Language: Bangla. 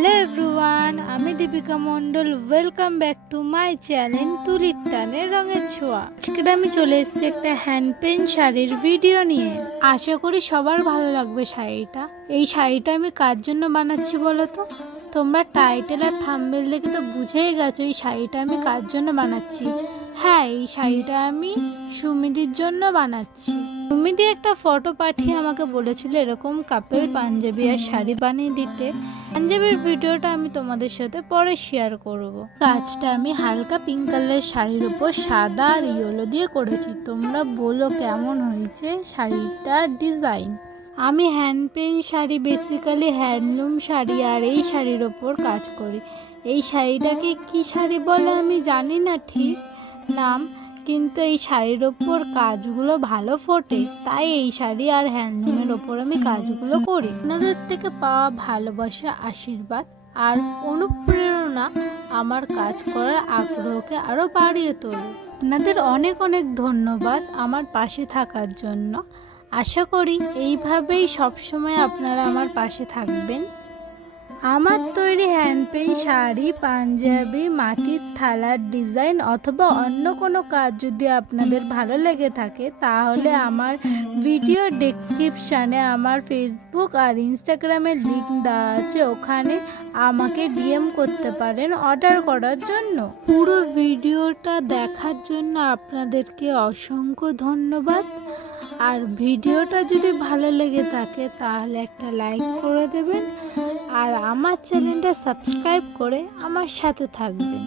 হ্যালো এভরিওয়ান, আমি Deepika Mondal. Welcome back to my channel তুলির টানে রঙের ছোঁয়া। আজকে আমি চলে এসেছি একটা হ্যান্ড পেইন্ট শাড়ির ভিডিও নিয়ে। আশা করি সবার ভালো লাগবে শাড়িটা। এই শাড়িটা আমি কার জন্য বানাচ্ছি বলো তো? তোমরা টাইটেল আর থাম্বনেল দেখে তো বুঝেই গেছো এই শাড়িটা আমি কার জন্য বানাচ্ছি। হ্যাঁ, এই শাড়িটা আমি সুমিদির জন্য বানাচ্ছি। সুমিদি একটা ফটো পাঠিয়ে আমাকে বলেছিল এরকম কাপেল পাঞ্জাবি আর শাড়ি বানিয়ে দিতে। পাঞ্জাবির ভিডিওটা আমি তোমাদের সাথে পরে শেয়ার করব। কাজটা আমি হালকা পিঙ্ক কালারের শাড়ির উপর সাদা আর ইয়েলো দিয়ে করেছি। তোমরা বলো কেমন হয়েছে শাড়িটার ডিজাইন। আমি hand paint sari, basically handloom sari আর এই শাড়ির ওপর কাজ করি। এই শাড়িটাকে কি শাড়ি বলে আমি জানি না ঠিক নাম, কিন্তু এই শাড়ির ওপর কাজগুলো ভালো ফোটে, তাই এই শাড়ি আর হ্যান্ডলুমের ওপর আমি কাজগুলো করি। আপনাদের থেকে পাওয়া ভালোবাসা, আশীর্বাদ আর অনুপ্রেরণা আমার কাজ করার আগ্রহকে আরও বাড়িয়ে তোলে। আপনাদের অনেক অনেক ধন্যবাদ আমার পাশে থাকার জন্য। আশা করি এইভাবেই সবসময় আপনারা আমার পাশে থাকবেন। আমার তৈরি হ্যান্ড পেইন্ট শাড়ি, পাঞ্জাবি, মাটির থালার ডিজাইন অথবা অন্য কোনো কাজ যদি আপনাদের ভালো লেগে থাকে, তাহলে আমার ভিডিও ডেসক্রিপশানে আমার ফেসবুক আর ইনস্টাগ্রামের লিঙ্ক দেওয়া আছে, ওখানে আমাকে ডিএম করতে পারেন অর্ডার করার জন্য। পুরো ভিডিওটা দেখার জন্য আপনাদেরকে অসংখ্য ধন্যবাদ। আর ভিডিওটা যদি ভালো লেগে থাকে তাহলে একটা লাইক করে দেবেন আর আমার চ্যানেলটা সাবস্ক্রাইব করে আমার সাথে থাকবেন।